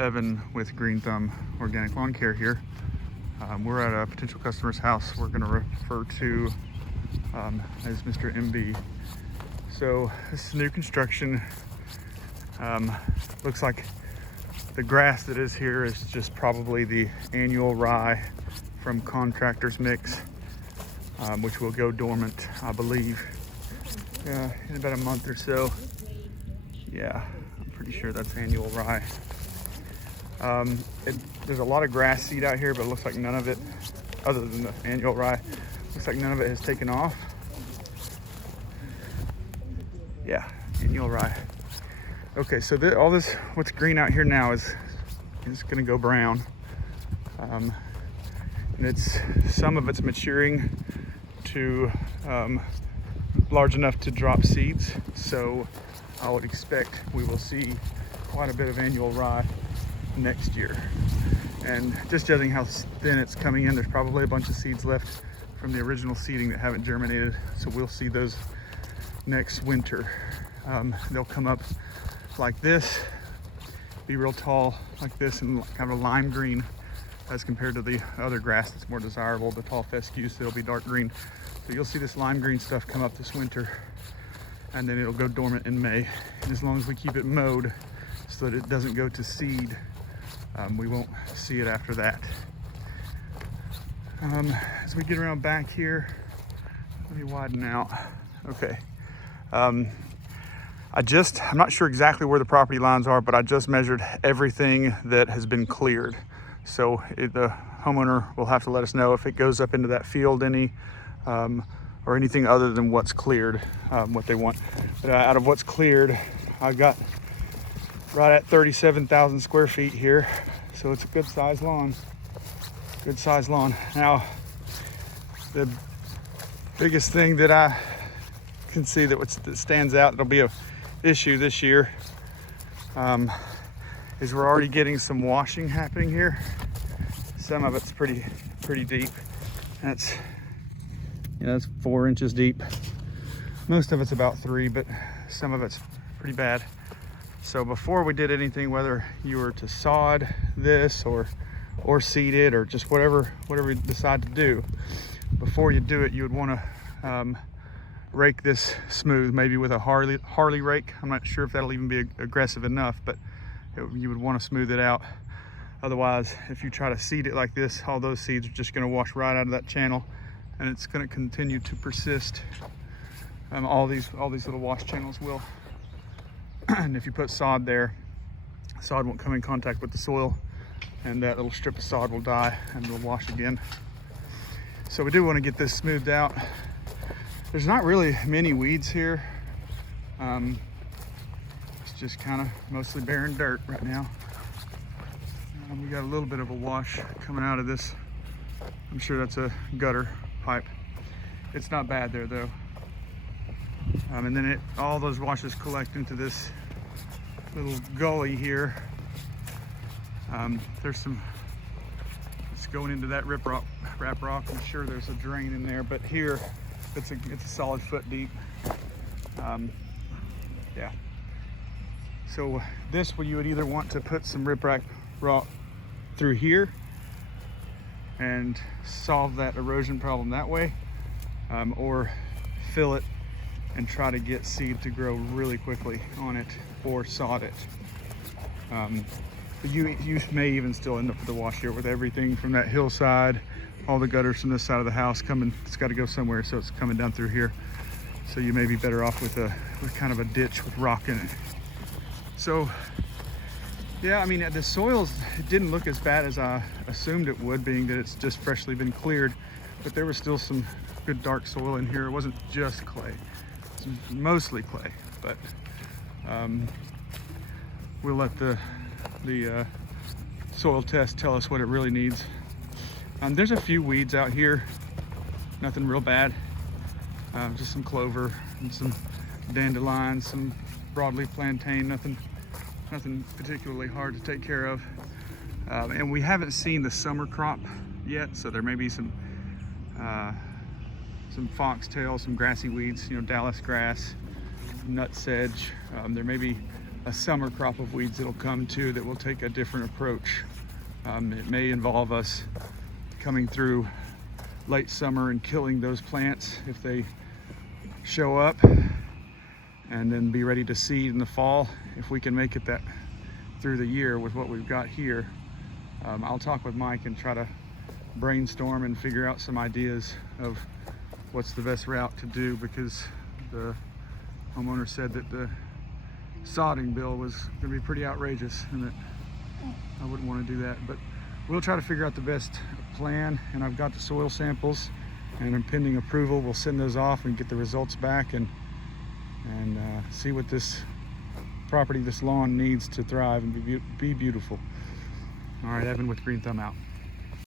Evan with Green Thumb Organic Lawn Care here. We're at a potential customer's house we're going to refer to as Mr. MB. So this is new construction. Looks like the grass that is here is just probably the annual rye from Contractor's Mix, which will go dormant, I believe, in about a month or so. Yeah, I'm pretty sure that's annual rye. There's a lot of grass seed out here, but it looks like none of it, other than the annual rye, looks like none of it has taken off. Yeah, annual rye. Okay, so all this, what's green out here now is gonna go brown. And some of it's maturing to large enough to drop seeds. So I would expect we will see quite a bit of annual rye next year. And just judging how thin it's coming in, there's probably a bunch of seeds left from the original seeding that haven't germinated. So we'll see those next winter. They'll come up like this, be real tall like this, and kind of a lime green as compared to the other grass that's more desirable, the tall fescue, so it'll be dark green. So you'll see this lime green stuff come up this winter, and then it'll go dormant in May. And as long as we keep it mowed so that it doesn't go to seed, we won't see it after that. As we get around back here, let me widen out. Okay. I'm not sure exactly where the property lines are, but I just measured everything that has been cleared. So the homeowner will have to let us know if it goes up into that field or anything other than what's cleared, what they want. But out of what's cleared, I got right at 37,000 square feet here. So it's a good size lawn. Good size lawn. Now, the biggest thing that I can see that stands out, that'll be a issue this year, is we're already getting some washing happening here. Some of it's pretty deep. That's 4 inches deep. Most of it's about 3, but some of it's pretty bad. So before we did anything, whether you were to sod this or seed it or just whatever you decide to do, before you do it, you would want to rake this smooth, maybe with a Harley rake. I'm not sure if that'll even be aggressive enough, but you would want to smooth it out. Otherwise, if you try to seed it like this, all those seeds are just going to wash right out of that channel, and it's going to continue to persist. All these little wash channels will. And if you put sod there, sod won't come in contact with the soil, and that little strip of sod will die and it'll wash again. So we do want to get this smoothed out. There's not really many weeds here. It's just kind of mostly barren dirt right now. We got a little bit of a wash coming out of this. I'm sure that's a gutter pipe. It's not bad there though. And then all those washes collect into this little gully here. It's going into that rap rock. I'm sure there's a drain in there, but here it's a solid foot deep. Yeah. So this, you would either want to put some riprap rock through here and solve that erosion problem that way, or fill it and try to get seed to grow really quickly on it, or sod it. You may even still end up with a wash here with everything from that hillside, all the gutters from this side of the house coming. It's got to go somewhere, so it's coming down through here. So you may be better off with kind of a ditch with rock in it. So yeah, I mean, the soils, it didn't look as bad as I assumed it would, being that it's just freshly been cleared, but there was still some good dark soil in here. It wasn't just clay, it's mostly clay, but we'll let the soil test tell us what it really needs. There's a few weeds out here, nothing real bad, just some clover and some dandelions, some broadleaf plantain, nothing particularly hard to take care of. And we haven't seen the summer crop yet, so there may be some foxtail, some grassy weeds, Dallas grass, nut sedge. There may be a summer crop of weeds that'll come too that will take a different approach. It may involve us coming through late summer and killing those plants if they show up, and then be ready to seed in the fall if we can make it that through the year with what we've got here. I'll talk with Mike and try to brainstorm and figure out some ideas of what's the best route to do, because the homeowner said that the sodding bill was going to be pretty outrageous and that I wouldn't want to do that. But we'll try to figure out the best plan, and I've got the soil samples, and pending approval we'll send those off and get the results back and see what this property, this lawn needs to thrive and be beautiful. All right, Evan with Green Thumb out.